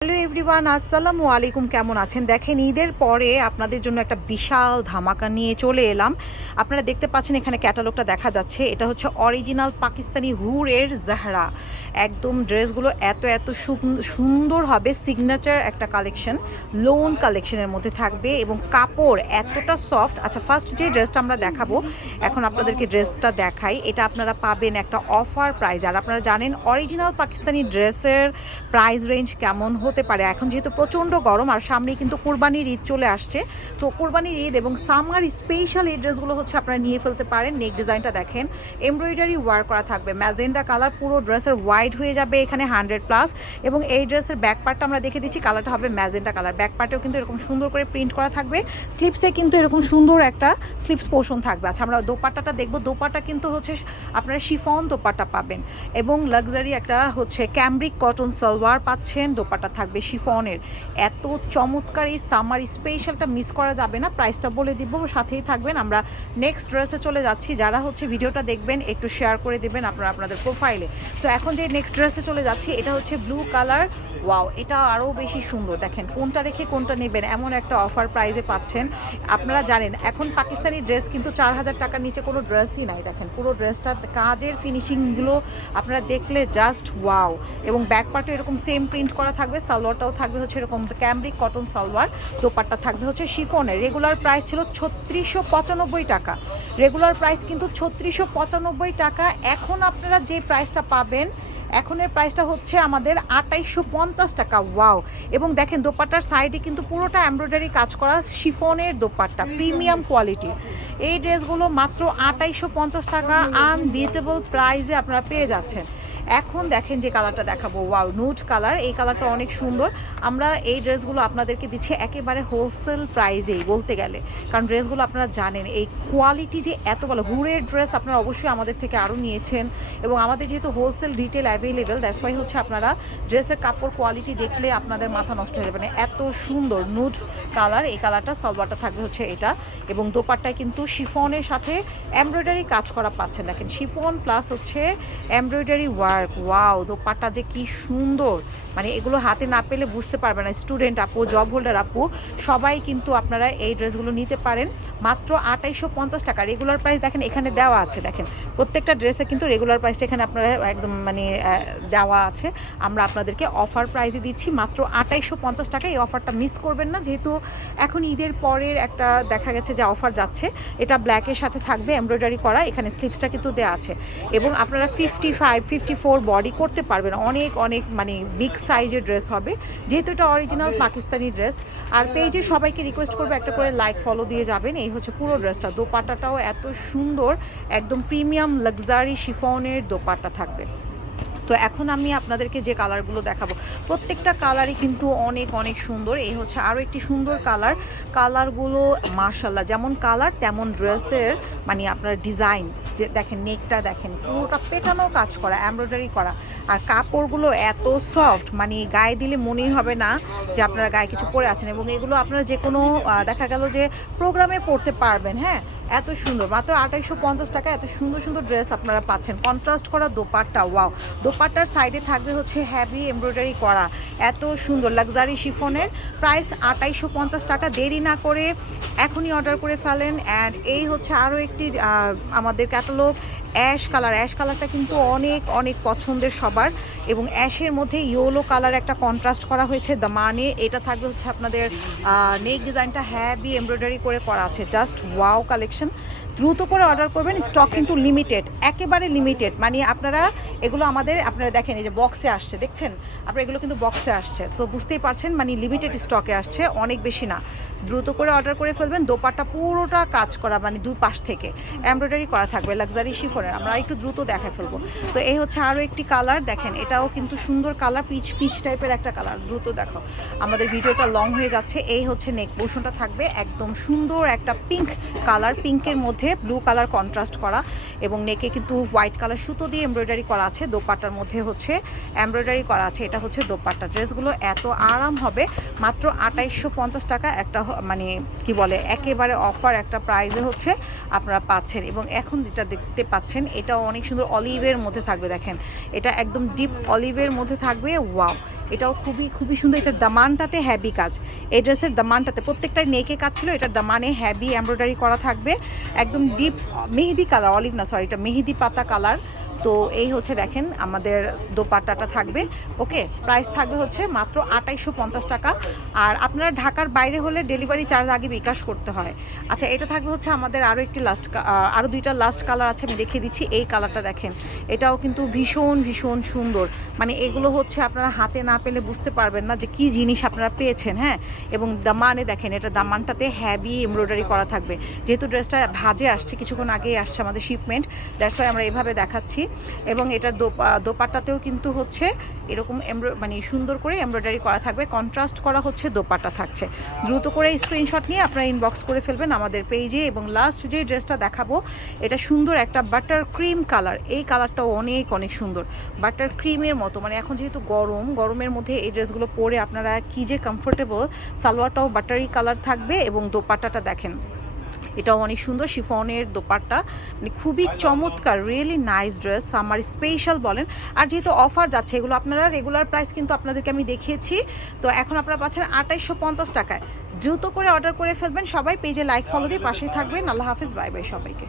Hello everyone, আসসালামু আলাইকুম। কেমন আছেন? দেখেন, ঈদের পরে আপনাদের জন্য একটা বিশাল ধামাকা নিয়ে চলে এলাম। আপনারা দেখতে পাচ্ছেন এখানে ক্যাটালগটা দেখা যাচ্ছে। এটা হচ্ছে অরিজিনাল পাকিস্তানি হুরের জাহরা। একদম ড্রেসগুলো এত এত সুন্দর হবে। সিগনেচার একটা কালেকশন, লোন কালেকশনের মধ্যে থাকবে এবং কাপড় এতটা সফট। আচ্ছা, ফার্স্ট যে ড্রেসটা আমরা দেখাবো, এখন আপনাদেরকে ড্রেসটা দেখাই। এটা আপনারা পাবেন একটা অফার প্রাইস। আর আপনারা জানেন অরিজিনাল পাকিস্তানি ড্রেসের প্রাইস রেঞ্জ কেমন হতে পারে। এখন যেহেতু প্রচণ্ড গরম আর সামনেই কিন্তু কোরবানির ঈদ চলে আসছে, তো কোরবানির ঈদ এবং সামার স্পেশাল এই ড্রেসগুলো হচ্ছে আপনারা নিয়ে ফেলতে পারেন। নেক ডিজাইনটা দেখেন, এমব্রয়ডারি ওয়ার্ক করা থাকবে, ম্যাজেন্ডা কালার, পুরো ড্রেসের হোয়াইট হয়ে যাবে এখানে 100+। এবং এই ড্রেসের ব্যাক পার্টটা আমরা দেখে দিচ্ছি, কালারটা হবে ম্যাজেন্ডা কালার। ব্যাক পার্টেও কিন্তু এরকম সুন্দর করে প্রিন্ট করা থাকবে। স্লিপসে কিন্তু এরকম সুন্দর একটা স্লিপস পোর্শন থাকবে। আচ্ছা, আমরা দোপাট্টাটা দেখবো। দোপাট্টা কিন্তু হচ্ছে আপনারা শিফন দোপাট্টা পাবেন এবং লাক্সারি একটা হচ্ছে ক্যামব্রিক কটন সালোয়ার পাচ্ছেন। দোপাট্টা থাকবে শিফনের। এত চমৎকার এই সামার স্পেশালটা মিস করা যাবে না। প্রাইসটা বলে দিব, সাথেই থাকবেন। আমরা নেক্সট ড্রেসে চলে যাচ্ছি। যারা হচ্ছে ভিডিওটা দেখবেন একটু শেয়ার করে দেবেন আপনারা আপনাদের প্রোফাইলে। তো এখন যে নেক্সট ড্রেসে চলে যাচ্ছি, এটা হচ্ছে ব্লু কালার। ওয়াও, এটা আরও বেশি সুন্দর। দেখেন কোনটা রেখে কোনটা নেবেন, এমন একটা অফার প্রাইসে পাচ্ছেন। আপনারা জানেন এখন পাকিস্তানি ড্রেস কিন্তু 4000 টাকার নিচে কোনো ড্রেসই নাই। দেখেন পুরো ড্রেসটার কাজের ফিনিশিংগুলো আপনারা দেখলে জাস্ট ওয়াও। এবং ব্যাক পার্টে এরকম সেম প্রিন্ট করা থাকবে। সালোয়ারটাও থাকবে হচ্ছে এরকম ক্যামব্রিক কটন সালোয়ার। দোপাট্টা থাকবে হচ্ছে শিফনের। রেগুলার প্রাইস ছিল 3695 টাকা। রেগুলার প্রাইস কিন্তু 3695 টাকা। এখন আপনারা যে প্রাইসটা পাবেন, এখনের প্রাইসটা হচ্ছে আমাদের 2850 টাকা। ওয়াও। এবং দেখেন দোপাট্টার সাইডে কিন্তু পুরোটা এমব্রয়ডারি কাজ করা শিফনের দোপাট্টা, প্রিমিয়াম কোয়ালিটি। এই ড্রেসগুলো মাত্র 2850 টাকা আনবিটেবল প্রাইসে আপনারা পেয়ে যাচ্ছেন। এখন দেখেন যে কালারটা দেখাবো, ওয়াও, নুড কালার। এই কালারটা অনেক সুন্দর। আমরা এই ড্রেসগুলো আপনাদেরকে দিচ্ছি একেবারে হোলসেল প্রাইসেই বলতে গেলে, কারণ ড্রেসগুলো আপনারা জানেন এই কোয়ালিটি যে এত ভালো। হুরের ড্রেস আপনারা অবশ্যই আমাদের থেকে আরও নিয়েছেন এবং আমাদের যেহেতু wholesale retail available, that's why হচ্ছে আপনারা ড্রেসের কাপড় কোয়ালিটি দেখলে আপনাদের মাথা নষ্ট হয়ে যাবে। মানে এত সুন্দর নুড কালার। এই কালারটা সালোয়ারটা থাকবে হচ্ছে এটা, এবং দোপাট্টায় কিন্তু শিফনের সাথে এমব্রয়ডারি কাজ করা পাচ্ছেন। দেখেন শিফন প্লাস হচ্ছে এমব্রয়ডারি ওয়ার্ক। ওয়াও, দোপাট্টা যে কি সুন্দর, মানে এগুলো হাতে না পেলে বুঝতে পারবে না। স্টুডেন্ট আপু, জব হোল্ডার আপু, সবাই কিন্তু আপনারা এই ড্রেসগুলো নিতে পারেন মাত্র 2850 টাকা। রেগুলার প্রাইস দেখেন এখানে দেওয়া আছে। দেখেন প্রত্যেকটা ড্রেসে কিন্তু রেগুলার প্রাইসটা এখানে আপনারা একদম মানে দেওয়া আছে। আমরা আপনাদেরকে অফার প্রাইসে দিচ্ছি মাত্র 2850 টাকা। এই অফারটা মিস করবেন না, যেহেতু এখন ঈদের পরের একটা দেখা গেছে যে অফার যাচ্ছে। এটা ব্ল্যাকের সাথে থাকবে এমব্রয়ডারি করা, এখানে স্লিপসটা কিন্তু দেওয়া আছে। এবং আপনারা 55-54 বডি করতে পারবেন। অনেক অনেক মানে বিগ সাইজের ড্রেস হবে, যেহেতু এটা অরিজিনাল পাকিস্তানি ড্রেস। আর পেজে সবাইকে রিকোয়েস্ট করবো একটা করে লাইক ফলো দিয়ে যাবেন। এই হচ্ছে পুরো ড্রেসটা। দোপাট্টাটাও এত সুন্দর, একদম প্রিমিয়াম লাক্সারি শিফনের দোপাট্টা থাকবে। তো এখন আমি আপনাদেরকে যে কালারগুলো দেখাবো, প্রত্যেকটা কালারই কিন্তু অনেক অনেক সুন্দর। এই হচ্ছে আরও একটি সুন্দর কালার। কালারগুলো মার্শাল্লাহ, যেমন কালার তেমন ড্রেসের মানে আপনার ডিজাইন। যে দেখেন নেকটা দেখেন, পুরোটা পেটানো কাজ করা, এমব্রয়ডারি করা। আর কাপড়গুলো এত সফট, মানে গায়ে দিলে মনেই হবে না যে আপনারা গায়ে কিছু পরে আছেন। এবং এগুলো আপনারা যে কোনো দেখা গেল যে প্রোগ্রামে পরতে পারবেন। হ্যাঁ, এত সুন্দর। মাত্র 2850 টাকা এত সুন্দর সুন্দর ড্রেস আপনারা পাচ্ছেন। কন্ট্রাস্ট করা দোপাট্টা, ওয়াও। দোপাট্টার সাইডে থাকবে হচ্ছে হেভি এমব্রয়ডারি করা, এত সুন্দর লাক্সারি শিফনের। প্রাইস 2850 টাকা। দেরি না করে এখনই অর্ডার করে ফেলেন। অ্যান্ড এই হচ্ছে আরও একটি আমাদের ক্যাটালগ, অ্যাশ কালার। অ্যাশ কালারটা কিন্তু অনেক অনেক পছন্দের সবার। এবং অ্যাশের মধ্যে ইয়েলো কালার একটা কন্ট্রাস্ট করা হয়েছে দামানে। এটা থাকবে হচ্ছে আপনাদের নেক ডিজাইনটা হ্যাভি এমব্রয়ডারি করে করা আছে। Just wow collection. দ্রুত করে অর্ডার করবেন, স্টক কিন্তু লিমিটেড, একেবারে লিমিটেড। মানে আপনারা এগুলো আপনারা দেখেন এই যে বক্সে আসছে, দেখছেন আপনারা, এগুলো কিন্তু বক্সে আসছে। তো বুঝতেই পারছেন মানে লিমিটেড স্টকে আসছে, অনেক বেশি না। দ্রুত করে অর্ডার করে ফেলবেন। দোপাট্টা পুরোটা কাজ করা, মানে দুই পাশ থেকে এমব্রয়ডারি করা থাকবে লাক্সারি শিফনের। আমরা একটু দ্রুত দেখে ফেলবো। তো এই হচ্ছে আরও একটি কালার, দেখেন এটাও কিন্তু সুন্দর কালার, পিচ পিচ টাইপের একটা কালার। দ্রুত দেখো, আমাদের ভিডিওটা লং হয়ে যাচ্ছে। এই হচ্ছে নেক পোর্শনটা থাকবে একদম সুন্দর একটা পিঙ্ক কালার, পিঙ্কের মধ্যে ব্লু কালার কন্ট্রাস্ট করা। এবং নেকে কিন্তু হোয়াইট কালার সুতো দিয়ে এমব্রয়ডারি করা আছে। দোপাট্টার মধ্যে হচ্ছে এমব্রয়ডারি করা আছে। এটা হচ্ছে দোপাট্টা। ড্রেসগুলো এত আরাম হবে মাত্র 2850 টাকা। একটা মানে কি বলে একেবারে অফার একটা প্রাইসে হচ্ছে আপনারা পাচ্ছেন। এবং এখন যেটা দেখতে পাচ্ছেন এটাও অনেক সুন্দর অলিভের মধ্যে থাকবে। দেখেন এটা একদম ডিপ অলিভের মধ্যে থাকবে। ওয়াও, এটাও খুবই খুবই সুন্দর। এটার দামানটাতে হ্যাভি কাজ, এই ড্রেসের দামানটাতে প্রত্যেকটাই নেকে কাজ ছিল, এটার দামানে হ্যাভি এমব্রয়ডারি করা থাকবে, একদম ডিপ মেহেদি কালার, অলিভ না সরি এটা মেহেদি পাতা কালার। তো এই হচ্ছে দেখেন আমাদের দোপাট্টাটা থাকবে। ওকে, প্রাইস থাকবে হচ্ছে মাত্র 2850 টাকা। আর আপনারা ঢাকার বাইরে হলে ডেলিভারি চার্জ আগে বিকাশ করতে হয়। আচ্ছা, এটা থাকবে হচ্ছে আমাদের আরও দুইটা লাস্ট কালার আছে, আমি দেখিয়ে দিচ্ছি। এই কালারটা দেখেন, এটাও কিন্তু ভীষণ ভীষণ সুন্দর। মানে এগুলো হচ্ছে আপনারা হাতে না পেলে বুঝতে পারবেন না যে কি জিনিস আপনারা পেয়েছেন। হ্যাঁ, এবং দামানে দেখেন, এটা দামানটাতে হ্যাভি এমব্রয়ডারি করা থাকবে। যেহেতু ড্রেসটা ভাজে আসছে, কিছুক্ষণ আগেই আসছে আমাদের শিপমেন্ট, দ্যাটস ওয়াই আমরা এভাবে দেখাচ্ছি। এবং এটার দোপাট্টাতেও কিন্তু হচ্ছে এরকম মানে সুন্দর করে এমব্রয়ডারি করা থাকবে, কন্ট্রাস্ট করা হচ্ছে দোপাট্টা থাকছে। দ্রুত করে স্ক্রিনশট নিয়ে আপনারা ইনবক্স করে ফেলবেন আমাদের পেজে। এবং লাস্ট যে ড্রেসটা দেখাবো, এটা সুন্দর একটা বাটার ক্রিম কালার, এই কালারটাও অনেক অনেক সুন্দর, বাটার ক্রিমের মতো। মানে এখন যেহেতু গরমের মধ্যে এই ড্রেসগুলো পরে আপনারা কি যে কমফোর্টেবল। সালোয়ারটাও বাটারি কালার থাকবে এবং দোপাট্টাটা দেখেন, এটাও অনেক সুন্দর শিফনের দোপাট্টা, মানে খুবই চমৎকার, really nice dress, summer special বলেন। আর যেহেতু অফার যাচ্ছে, এগুলো আপনারা রেগুলার প্রাইস কিন্তু আপনাদেরকে আমি দেখিয়েছি, তো এখন আপনারা পাচ্ছেন 2850 টাকায়। দ্রুত করে অর্ডার করে ফেলবেন সবাই, পেজে লাইক ফলো দিয়ে পাশেই থাকবেন। আল্লাহ হাফিজ, বাই বাই সবাইকে।